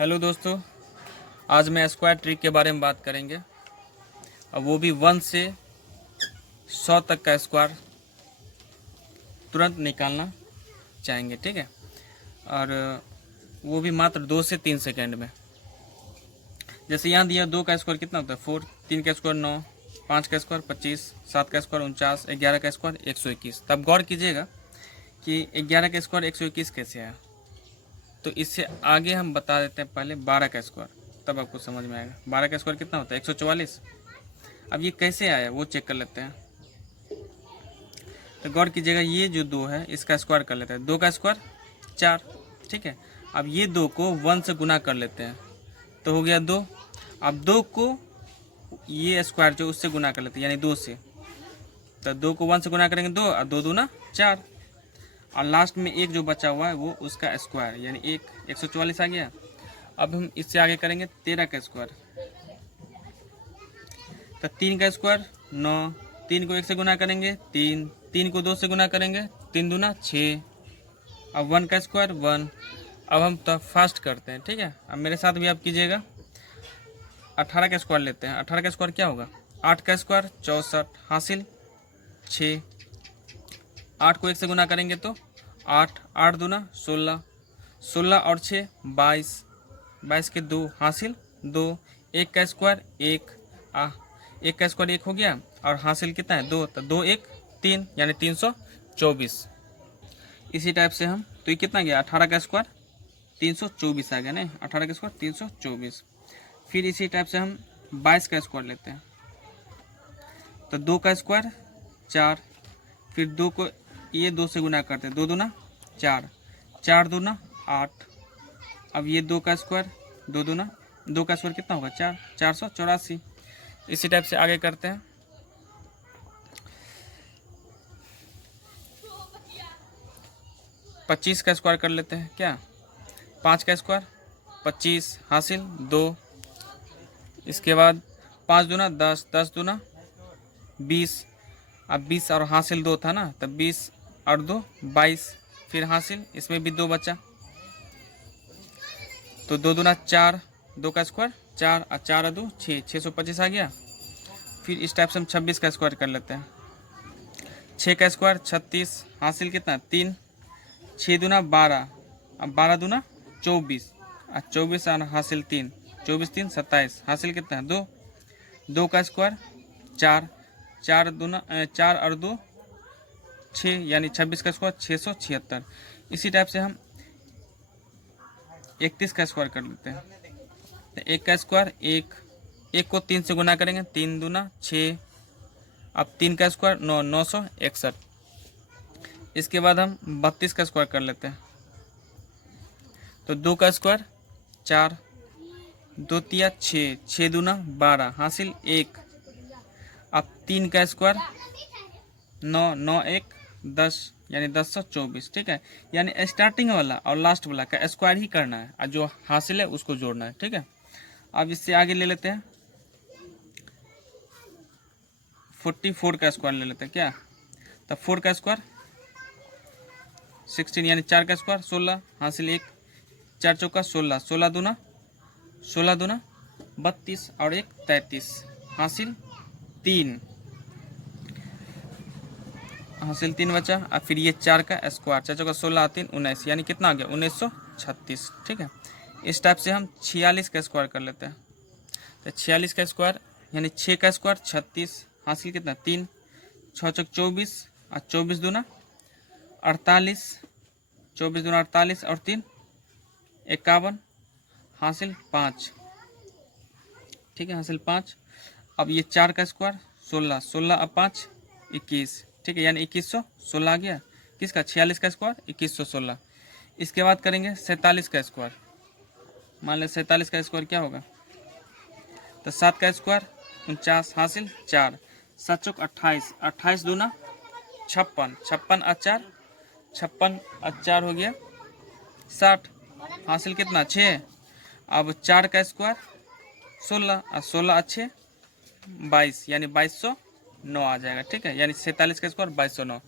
Hello दोस्तों, आज मैं स्क्वायर ट्रिक के बारे में बात करेंगे और वो भी 1 से 100 तक का स्क्वायर तुरंत निकालना चाहेंगे। ठीक है, और वो भी मात्र 2 से 3 सेकंड में। जैसे यहाँ दिया 2 का स्क्वायर कितना होता है 4, 3 का स्क्वायर 9, 5 का स्क्वायर 25, 7 का स्क्वायर 49, 11 का स्क्वायर 121। तब गौर कीजिएगा कि 11 का स्क्वायर 121 कैसे आया। तो इससे आगे हम बता देते हैं पहले 12 का स्क्वायर, तब आपको समझ में आएगा। 12 का स्क्वायर कितना होता है 144। अब ये कैसे आया वो चेक कर लेते हैं। तो गौर कीजिएगा, ये जो 2 है इसका स्क्वायर कर लेते हैं। 2 का स्क्वायर 4। ठीक है, अब ये 2 को 1 से गुना कर लेते हैं तो हो गया 2। अब 2 को ये स्क्वायर जो उससे गुना कर लेते हैं यानी 2 से। तो 2 को 1 से गुना करेंगे 2 और 2 दूना 4 और लास्ट में एक जो बचा हुआ है वो उसका स्क्वायर यानी 144 आ गया। अब हम इससे आगे करेंगे 13 का स्क्वायर। तो 3 का स्क्वायर 9, 3 को 1 से गुना करेंगे 3, 3 को 2 से गुना करेंगे 3 दूना 6। अब 1 का स्क्वायर 1। अब हम तो फास्ट करते हैं। ठीक है, अब मेरे साथ भी आप कीजिएगा। 18 का स्क्वायर लेते हैं। 18 का स्क्वायर क्या होगा 8 का स्क्वायर 64 हासिल 6। 8 को 1 से गुना करेंगे तो 8, 8 दूना 16, 16 और 6 22, 22 के 2 हासिल 2। 1 का स्क्वायर 1, 1 का स्क्वायर 1 हो गया और हासिल कितना है 2, तो 2 1 3 यानी 324। इसी टाइप से हम, तो ये कितना गया 18 का स्क्वायर 324 आ गया नहीं, 18 का स्क्वायर 324। फिर इसी टाइप से हम 22 का स्क्वायर लेते हैं। तो 2 का स्क्वायर 4, फिर 2 को ये 2 से गुना करते हैं 2 दूना 4, 4 दूना 8। अब ये 2 का स्क्वायर 2 दूना 2 का स्क्वायर कितना होगा 4, 484। इसी टाइप से आगे करते हैं। पच्चीस का स्क्वायर कर लेते हैं क्या। 5 का स्क्वायर 25 हासिल 2। इसके बाद 5 दूना 10, 10 दूना 20। अब 20 और हासिल 2 था ना, तब 20 और 2 22। फिर हासिल इसमें भी 2 बचा तो 2 दूना 4, 2 का स्क्वायर 4 और 4 और 2 6, 625 आ गया। फिर इस टाइप से हम 26 का स्क्वायर कर लेते हैं। 6 का स्क्वायर 36 हासिल कितना 3, 6 दूना 12 अब 12 दूना 24 और 24 और हासिल 3, 24 3 27 हासिल कितना है 2। 2 का स्क्वायर 4, 4 दूना 4 और 2 6 यानी 26 का स्क्वायर 676। इसी टाइप से हम 31 का स्क्वायर कर लेते हैं। तो 1 का स्क्वायर 1, 1 को 3 से गुना करेंगे 3 दूना 6। अब 3 का स्क्वायर 9, 961। इसके बाद हम 32 का स्क्वायर कर लेते हैं। तो 2 का स्क्वायर 4, 2 तिया 6, 6 दूना 12 हासिल 1। अब 3 का स्क्वायर 9, 9 1 10 यानी 1024। ठीक है, यानी स्टार्टिंग वाला और लास्ट वाला का स्क्वायर ही करना है और जो हासिल है उसको जोड़ना है। ठीक है, अब इससे आगे ले लेते हैं 44 का स्क्वायर ले लेते हैं क्या। तो 4 का स्क्वायर 16 यानी 4 का स्क्वायर 16 हासिल 1, 4 चौका 16, 16 दूना 32 और 1 33 हासिल 3, हासिल 3 बचा। और फिर ये 4 का स्क्वायर 4 चौका 16 3 19 यानी कितना आ गया 1936। ठीक है, इस टाइप से हम 46 का स्क्वायर कर लेते हैं। तो 46 का स्क्वायर यानी 6 का स्क्वायर 36 हासिल कितना 3, 6 चौक 24 और 24 दूना 48, 24 दूना 48 और 3 51 हासिल 5। ठीक है, हासिल 5। अब ये 4 का स्क्वायर 16, 16 और 5 21। ठीक है, यानी 2116 आ गया किसका 46 का स्क्वायर 2116। इसके बाद करेंगे 47 का स्क्वायर। मान लें 47 का स्क्वायर क्या होगा। तो 7 का स्क्वायर 49 हासिल 4, 7 चौक 28, 28 दूना 56, 56 और 4, 56 और 4 हो गया 60 हासिल कितना 6। अब 4 का स्क्वायर 16 और 16 और 6 22 यानी 2209 आ जाएगा। ठीक है, यानी 47 का स्क्वायर 2209।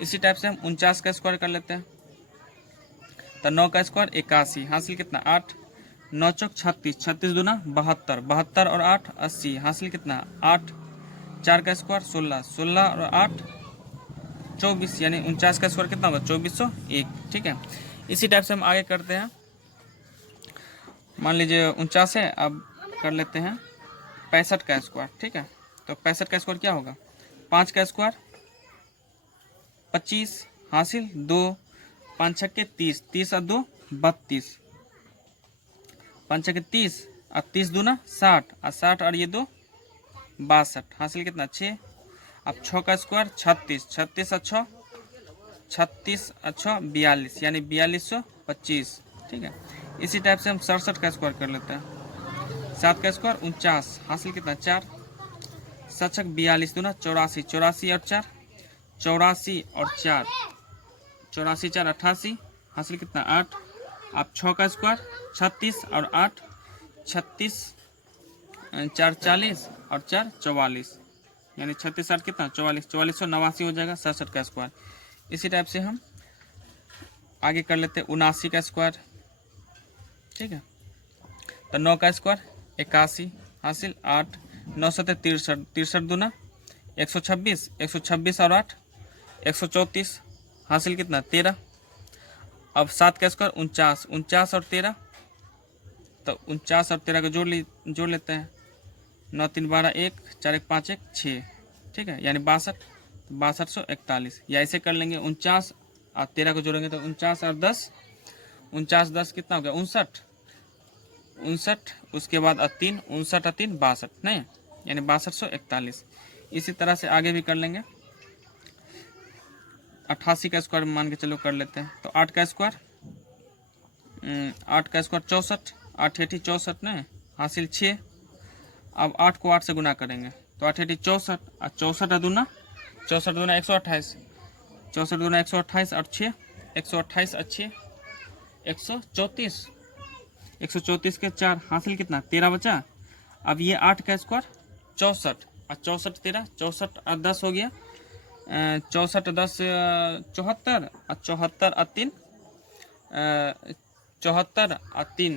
इसी टाइप से हम 49 का स्क्वायर कर लेते हैं। तो 9 का स्क्वायर 81 हासिल कितना 8, 9 चौक 36, 36 दूना 72, 72 और 8 80, हासिल कितना 8, 4 का स्क्वायर 16, 16 और 8 24, यानी 49 का स्क्वायर कितना होगा 2401। ठीक है, इसी टाइप से हम आगे करते हैं। मान लीजिए 49 है, अब कर लेते हैं 65 का स्क्वायर। ठीक है, तो 65 का स्क्वायर क्या होगा 5 का स्क्वायर 25, हासिल 2, 5 छक्के 30, 30 और 2 32, 5 छक्के 30 और 30 दूना 60 और 60 और ये 2 62, हासिल कितना 6। अब 6 का स्क्वायर 36, 36 और 6 36 और 6 42, यानी 4225। ठीक है, इसी टाइप से हम 67 का स्क्वायर कर लेते हैं। 7 का स्क्वायर 49, हासिल कितना 4, 7 छक 42 दूना 84, 84 और 4 84 और 4 84 4 88, हासिल कितना 8। अब 6 का स्क्वायर 36 और 8 36, 4 40 और 4 44, यानी 36 8 कितना 44, 4489 हो जाएगा 67 का स्क्वायर। इसी टाइप से हम आगे कर लेते हैं 79 का स्क्वायर। ठीक है, तो 9 का स्क्वायर 81, हासिल 8, 9 7 63, 63 दूना 126, 126 और 8 134, हासिल कितना 13। अब 7 का स्क्वायर 49, 49 और 13, तो 49 और 13 को जोड़ लेते हैं। 9 3 12 1, 4 1 5 1 6। ठीक है, यानी 62, 6241, या ऐसे कर लेंगे 49 और 13 को जोड़ेंगे तो 49 और 10, 49 10 कितना हो गया 59, 59 उसके बाद 3, 59 और 3 62, नहीं यानी 6241। इसी तरह से आगे भी कर लेंगे। 88 का स्क्वायर मान के चलो कर लेते हैं, तो 8 का स्क्वायर 64, 8 8 64 नहीं, हासिल 6। अब 8 को 8 से गुना करेंगे तो 8 8 64 और 64 दूना 128, 64 दूना 128 और 6 128 और 6 134, 134 के 4, हासिल कितना 13 बचा। अब ये 8 का स्क्वायर 64 और 64 13, 64 और 10 हो गया 64 10 74 और 74 और 3 74 और 3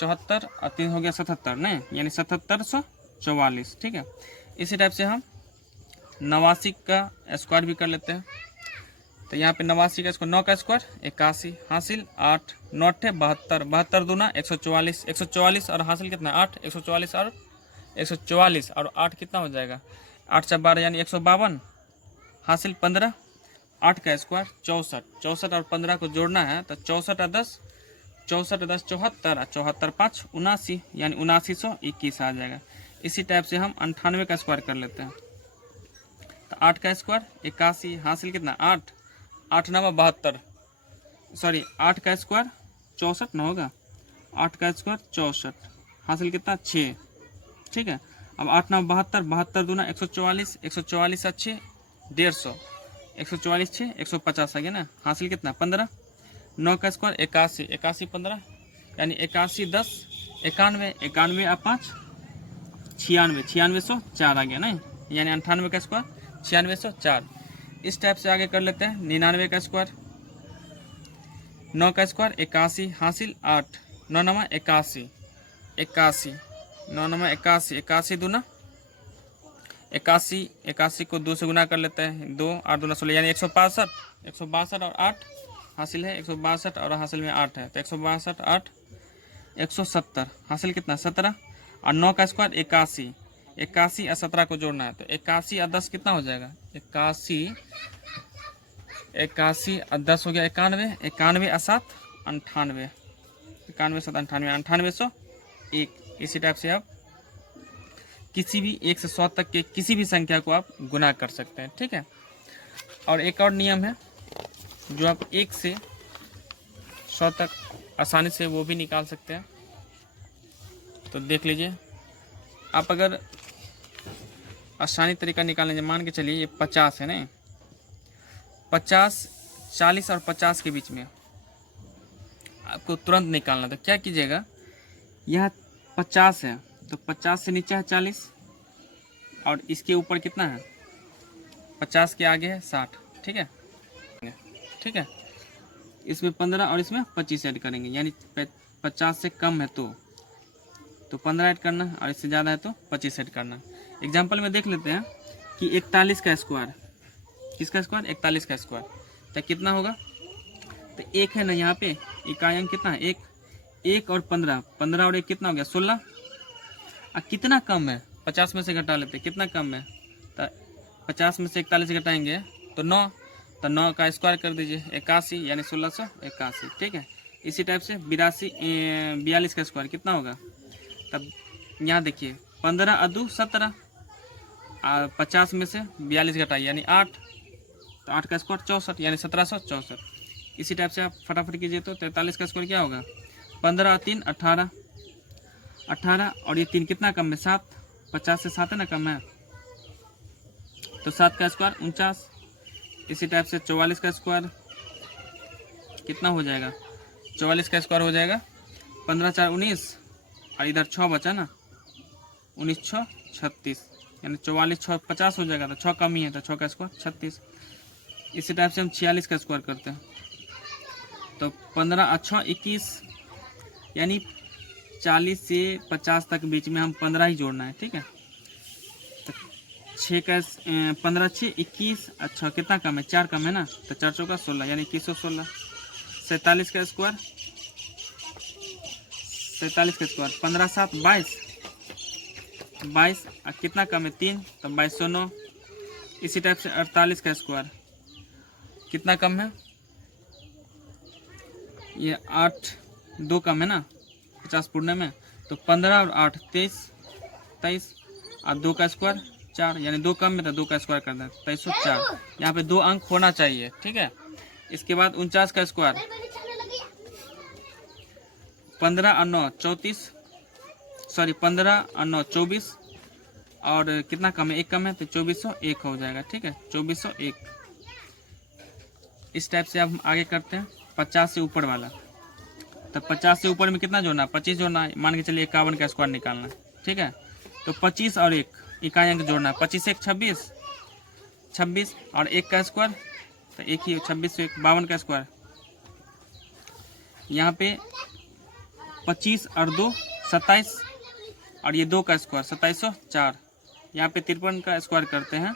74 और 3 हो गया 77, नहीं यानी 7744। ठीक है, इसी टाइप से हम 89 का स्क्वायर भी कर लेते हैं। तो यहाँ पे 89 का स्क्वायर 9 का स्क्वायर 81, हासिल 8, 9 8 72, 72 दूना 144, 144 और हासिल कितना 8, 144 और 144 और 8 कितना हो जाएगा 8 4 12 यानी 152, हासिल 15। 8 का स्क्वायर 64, 64 और 15 को जोड़ना है तो 64 और 10, 64 10 74 और 74 5 79, यानी 7921 आ जाएगा। इसी टाइप से हम 98 का स्क्वायर कर लेते हैं। तो 8 का स्क्वायर 81, हासिल कितना 8, 8 9 72, सॉरी 8 का स्क्वायर 64 ना होगा, 8 का स्क्वायर 64, हासिल कितना 6। ठीक है, अब 8 9 72, 72 दूना 144, 144 अच्छे 150, 144 6 150 आ गया ना, हासिल कितना 15। 9 का स्क्वायर 81, 81 15, यानी 81 10 91, 91 और 5 96, 9604 आ गया ना, यानी 98 का स्क्वायर 9604। इस टाइप से आगे कर लेते हैं 99 का स्क्वायर। 9 का स्क्वायर 81, हासिल 8, 9 9 81, 81 9 9 81, 81 दूना 81, 81 को 2 से गुना कर लेते हैं, 2 8 दूना 16, यानी 162, 162 और 8 हासिल है 162 और हासिल में 8 है, तो 162 8 170, हासिल कितना 17। और 9 का स्क्वायर 81, 81 और 17 को जोड़ना है तो 81 और 10 कितना हो जाएगा 81, 81 और 10 हो गया 91, 91 और 7 98, 91 7 98, 9801। इसी टाइप से आप किसी भी 1 से 100 तक के किसी भी संख्या को आप गुना कर सकते हैं। ठीक है, और एक और नियम है जो आप 1 से 100 तक आसानी से वो भी निकाल सकते हैं। तो देख लीजिए, आप अगर आसानी तरीका निकालेंगे, मान के चलिए ये 50 है ना, 50 40 और 50 के बीच में आपको तुरंत निकालना। तो क्या कीजिएगा, यह 50 है तो 50 से नीचे है 40 और इसके ऊपर कितना है 50 के आगे है 60। ठीक है, ठीक है, इसमें 15 और इसमें 25 ऐड करेंगे, यानी 50 से कम है तो 15 ऐड करना, और इससे ज़्यादा है तो 25 ऐड करना। एग्जाम्पल में देख लेते हैं कि 41 का स्क्वायर, किसका स्क्वायर, 41 का स्क्वायर, तो कितना होगा, तो एक है ना यहाँ पे, इकाई अंक कितना है, एक और 15, 15 और एक कितना हो गया 16। अब कितना कम है, 50 में से घटा लेते हैं, कितना कम है, तो 50 में से 41 घटाएंगे तो 9, तो 9 का स्क्वायर कर दीजिए, 81 यानी 1681, ठीक है। इसी टाइप से 42 का स्क्वायर कितना होगा, तब यहाँ देखिए 15 अदू 17, 50 में से 42 घटाइए यानी 8, तो 8 का स्क्वायर 64 यानी 1764। इसी टाइप से आप फटाफट कीजिए तो 43 का स्क्वायर क्या होगा, 15 3 18, 18 और ये 3 कितना कम है 7, 50 से 7 है ना कम है, तो 7 का स्क्वायर 49। इसी टाइप से 44 का स्क्वायर कितना हो जाएगा, 44 का स्क्वायर हो जाएगा 15 4 19, और इधर 6 बचा ना, 19 6 36 यानी 44 6 50 हो जाएगा, तो 6 कम ही है तो 6 का स्क्वायर 36। इसी टाइप से हम 46 का स्क्वायर करते हैं, तो 15 और 6 21, यानी 40 से 50 तक बीच में हम 15 ही जोड़ना है, ठीक है। तो 6 का 15 6 21, अच्छा कितना कम है, 4 कम है ना, तो 4 चौका 16 यानी 2116। 47 का स्क्वायर, 47 का स्क्वायर 15 7 22, 22 कितना कम है 3, तो 2209। इसी टाइप से 48 का स्क्वायर कितना कम है, ये 8 2 कम है ना 50 पूर्ण में, तो 15 और 8 23, और 2 का स्क्वायर 4 यानी 2 कम में, तो 2 का स्क्वायर कर दें 2304। यहाँ पे 2 अंक होना चाहिए, ठीक है। इसके बाद 49 का स्क्वायर, 15 और 9 34, सॉरी 15 और 9 24, और कितना कम है, 1 कम है, तो 2401 हो जाएगा, ठीक है 2401। इस टाइप से अब हम आगे करते हैं 50 से ऊपर वाला, तो 50 से ऊपर में कितना जोड़ना है, 25 जोड़ना है, मान के चलिए 51 का स्क्वायर निकालना है, ठीक है। तो 25 और 1 इकाई अंक जोड़ना है, 25 1 26, 26 और 1 का स्क्वायर, तो 1 ही 26 से 1 52 का स्क्वायर। यहाँ पे 25 और 2 27, और ये 2 का स्क्वायर 2704। यहाँ पे 53 का स्क्वायर करते हैं,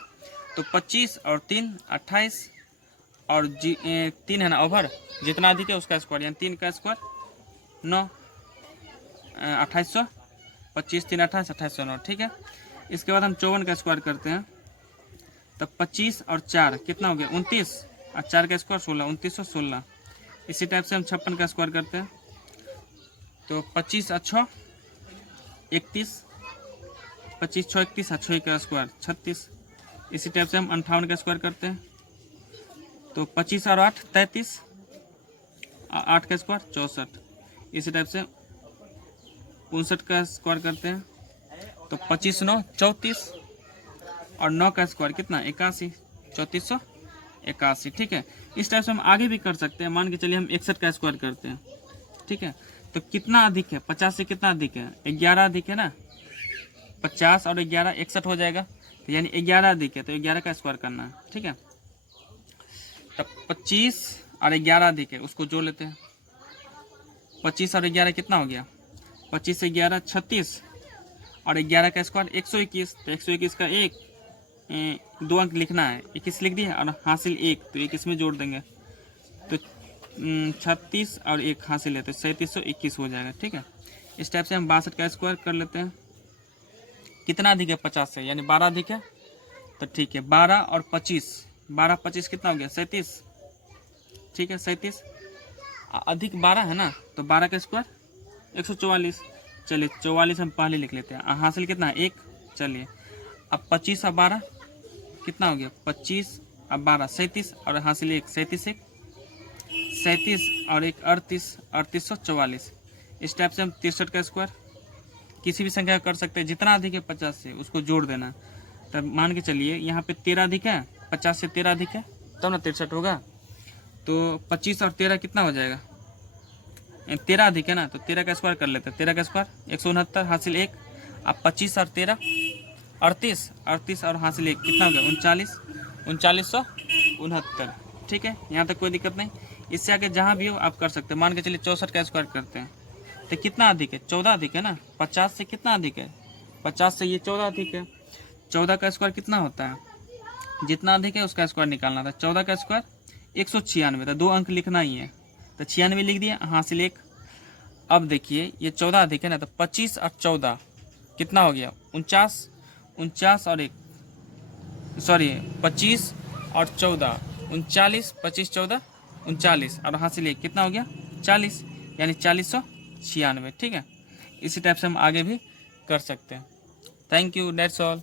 तो 25 और 3 28, और 3 है ना ओवर, जितना अधिक है उसका स्क्वायर, यानी 3 का स्क्वायर 9, 2800, 25 3 28 2809, ठीक है। इसके बाद हम 54 का स्क्वायर करते हैं, तब 25 और 4 कितना हो गया 29, और 4 का स्क्वायर 16 2916। इसी टाइप से हम 56 का स्क्वायर करते हैं, तो 25 और 6 31, 25 6 31 और 6 का स्क्वायर 36। इसी टाइप से हम 58 का स्क्वायर करते हैं, तो 25 और 8 33, 8 का स्क्वायर 64। इसी टाइप से 59 का स्क्वायर करते हैं, तो 25 9 34, और 9 का स्क्वायर कितना 81 3481, ठीक है। इस टाइप से हम आगे भी कर सकते हैं, मान के चलिए हम 61 का स्क्वायर करते हैं, ठीक है। तो कितना अधिक है, 50 से कितना अधिक है, 11 अधिक है ना, 50 और 11 61 हो जाएगा, तो यानी 11 अधिक है, तो 11 का स्क्वायर करना है, ठीक है। तब 25 और 11 अधिक है, उसको जोड़ लेते हैं, 25 और 11 कितना हो गया, 25 से 11 36, और 11 का स्क्वायर 121, तो 121 का 1 2 अंक लिखना है, 21 लिख दिया, और हासिल 1, तो 1 इसमें जोड़ देंगे, तो 36 और 1 हासिल है, तो 3721 हो जाएगा, ठीक है। इस टाइप से हम 62 का स्क्वायर कर लेते हैं, कितना अधिक है 50 से, यानी 12 अधिक है, तो ठीक है 12 और 25, 12 25 कितना हो गया 37, ठीक है 37, अधिक 12 है ना, तो 12 का स्क्वायर 144। चलिए 44 हम पहले लिख लेते हैं, हासिल कितना है 1, चलिए अब 25 और 12 कितना हो गया, 25 और 12 37, और हासिल 1 37 1 37, और 1 38 3844। इस टाइप से हम 63 का स्क्वायर किसी भी संख्या कर सकते हैं, जितना अधिक है 50 से उसको जोड़ देना। तब मान के चलिए यहाँ पे 13 अधिक है, 50 से 13 अधिक है, तब ना 63 होगा, तो 25 और 13 कितना हो जाएगा, 13 अधिक है ना, तो 13 का स्क्वायर कर लेते हैं, 13 का स्क्वायर 169 हासिल 1, अब 25 और 13 38, 38 और हासिल 1 कितना हो गया 39, 3969, ठीक है। यहाँ तक कोई दिक्कत नहीं। इससे आगे जहाँ भी हो आप कर सकते हैं, मान के चलिए 64 का स्क्वायर करते हैं, तो कितना अधिक है, 14 अधिक है ना, 50 से कितना अधिक है, 50 से ये 14 अधिक है। 14 का स्क्वायर कितना होता है, जितना अधिक है उसका स्क्वायर निकालना था। 14 का स्क्वायर 196 था, 2 अंक लिखना ही है, तो 96 लिख दिया, हासिल 1। अब देखिए ये 14 अधिक है ना, तो 25 और 14 कितना हो गया, 49, 49 और 1 सॉरी 25 और 14 39, 25 14 39 और हासिल 1 कितना हो गया 40, यानी 4096। ठीक है, इसी टाइप से हम आगे भी कर सकते हैं। Thank you, that's all.